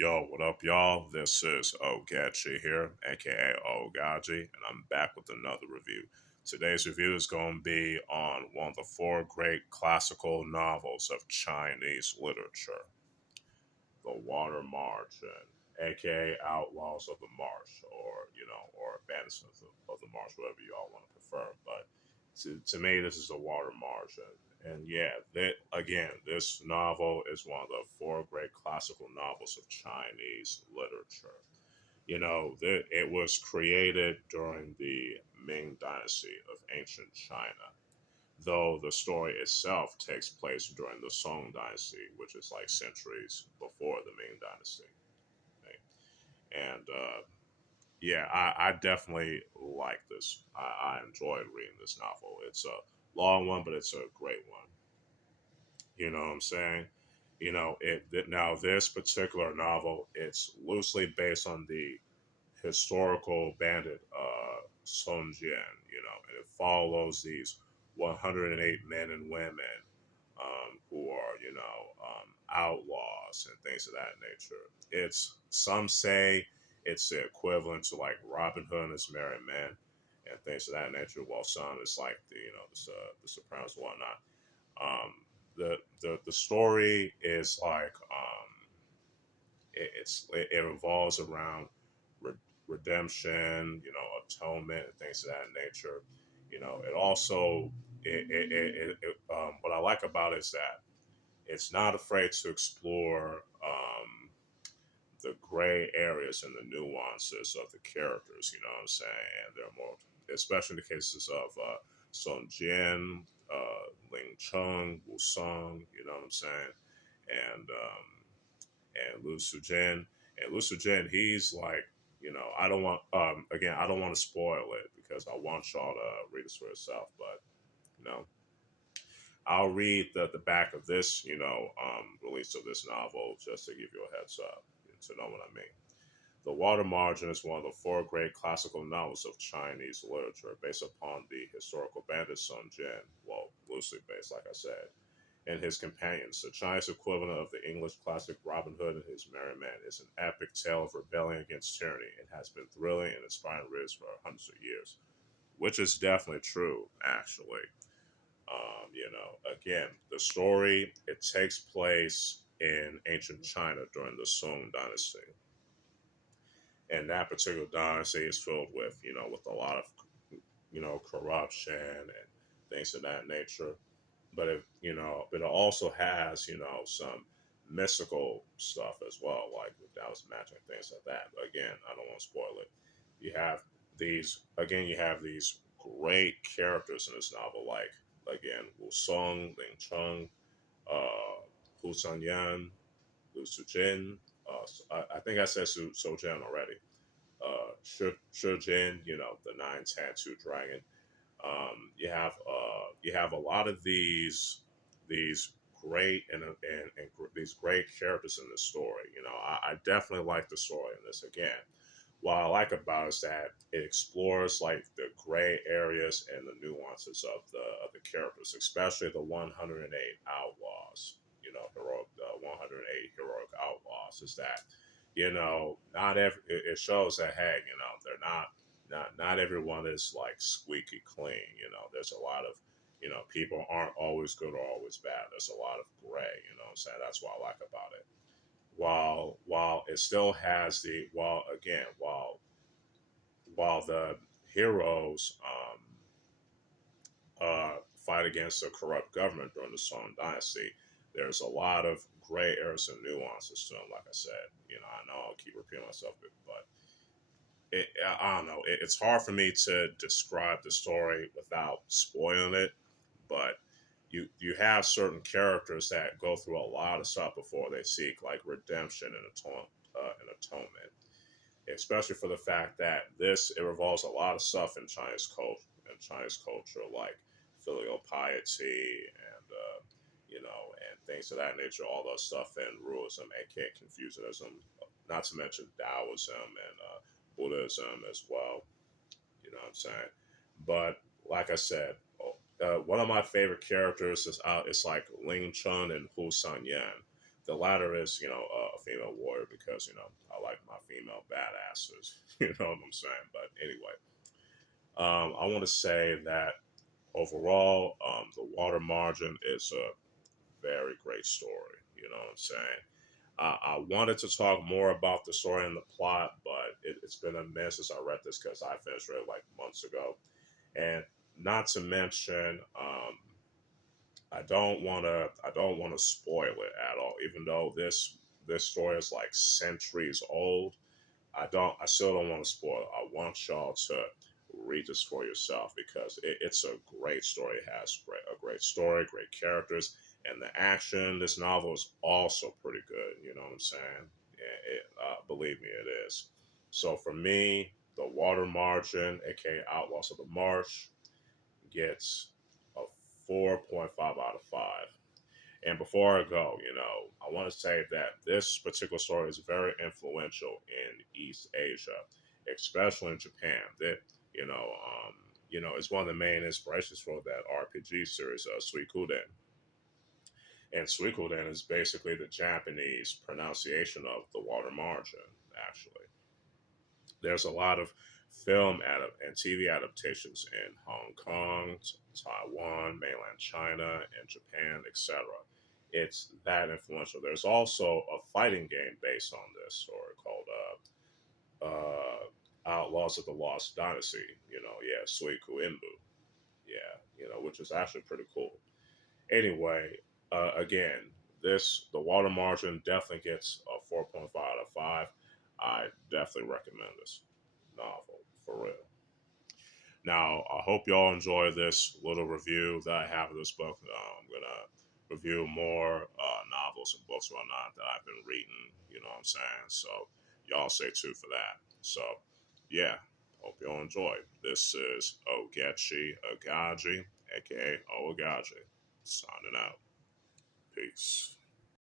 Yo, what up, y'all? This is Oaghaji here, aka Oaghaji, and I'm back with another review. Today's review is going to be on one of the four great classical novels of Chinese literature, The Water Margin, aka Outlaws of the Marsh, or Bandits of the Marsh, whatever you all want to prefer. But to me, this is The Water Margin. And yeah, this novel is one of the four great classical novels of Chinese literature. It was created during the Ming Dynasty of ancient China, though the story itself takes place during the Song Dynasty, which is like centuries before the Ming Dynasty. Right? And yeah, I definitely like this. I enjoyed reading this novel. It's a long one, but it's a great one. You know what I'm saying? Now this particular novel, it's loosely based on the historical bandit Sun Jian, and it follows these 108 men and women who are, outlaws and things of that nature. It's some say it's the equivalent to like Robin Hood and his merry men and things of that nature, while some is like the Sopranos and whatnot. The story is like it revolves around re- redemption, atonement, and things of that nature. It also what I like about it is that it's not afraid to explore the gray areas and the nuances of the characters. You know what I'm saying? And they're more, especially in the cases of Sun Jian, Ling Chung, Wu Song. You know what I'm saying? And Lu Sujin. And Lu Sujin, he's like, I don't want again, I don't want to spoil it because I want y'all to read this for yourself. But you know, I'll read the back of this, release of this novel just to give you a heads up to know what I mean. The Water Margin is one of the four great classical novels of Chinese literature based upon the historical bandit Sun Jian, well, loosely based, like I said, and his companions. The Chinese equivalent of the English classic Robin Hood and His Merry Men is an epic tale of rebellion against tyranny and has been thrilling and inspiring readers for hundreds of years, which is definitely true, actually. Again, the story, it takes place in ancient China during the Song Dynasty. And that particular dynasty is filled with, with a lot of, corruption and things of that nature. But it also has, some mystical stuff as well, like the Dallas magic and things like that. But again, I don't want to spoil it. You have these great characters in this novel, like again, Wu Song, Ling Chung, Hu Sun Yan, Lu Sujin. I think I said Su Jian already. Shi Jin, the nine tattoo dragon. You have a lot of these great and these great characters in this story. I definitely like the story in this. Again, what I like about it is that it explores like the gray areas and the nuances of the characters, especially the 108 outlaws. Heroic, the 108 heroic outlaws. Is that not every it shows that, hey, they're not everyone is like squeaky clean. There's a lot of people aren't always good or always bad. There's a lot of gray. What I'm saying, that's what I like about it. While it still has the while the heroes fight against a corrupt government during the Song Dynasty, there's a lot of gray areas and nuances to them. Like I said, I know I'll keep repeating myself, but I don't know. It's hard for me to describe the story without spoiling it, but you have certain characters that go through a lot of stuff before they seek like redemption and atonement. Especially for the fact that it revolves a lot of stuff in Chinese culture, like filial piety and and things of that nature. All that stuff in Ruism, aka Confucianism, not to mention Taoism and Buddhism as well. You know what I'm saying? But like I said, one of my favorite characters is like Ling Chun and Hu San Yan. The latter is, a female warrior because, I like my female badasses. You know what I'm saying? But anyway, I want to say that overall, the water margin is a very great story. You know what I'm saying? I wanted to talk more about the story and the plot, but it's been a minute since I read this because I finished it like months ago. And not to mention, I don't want to spoil it at all. Even though this story is like centuries old, I still don't want to spoil it. I want y'all to read this for yourself because it's a great story. It has a great story, great characters, and the action in this novel is also pretty good. You know what I'm saying? Believe me, it is. So for me, the Water Margin, aka Outlaws of the Marsh, gets a 4.5 out of 5. And before I go, I want to say that this particular story is very influential in East Asia, especially in Japan. That you know, um, it's one of the main inspirations for that RPG series, Suikoden. And Suikoden is basically the Japanese pronunciation of the water margin. Actually, there's a lot of and TV adaptations in Hong Kong, Taiwan, mainland China, and Japan, etc. It's that influential. There's also a fighting game based on this story called Outlaws of the Lost Dynasty. Yeah, Suiku Imbu. Yeah, which is actually pretty cool. Anyway, again, the water margin definitely gets a 4.5 out of 5. I definitely recommend this novel for real. Now, I hope y'all enjoy this little review that I have of this book. I'm gonna review more novels and books and whatnot that I've been reading. You know what I'm saying? So y'all stay tuned for that. So yeah, hope y'all enjoy. This is Oaghaji, aka Oaghaji, signing out. Peace.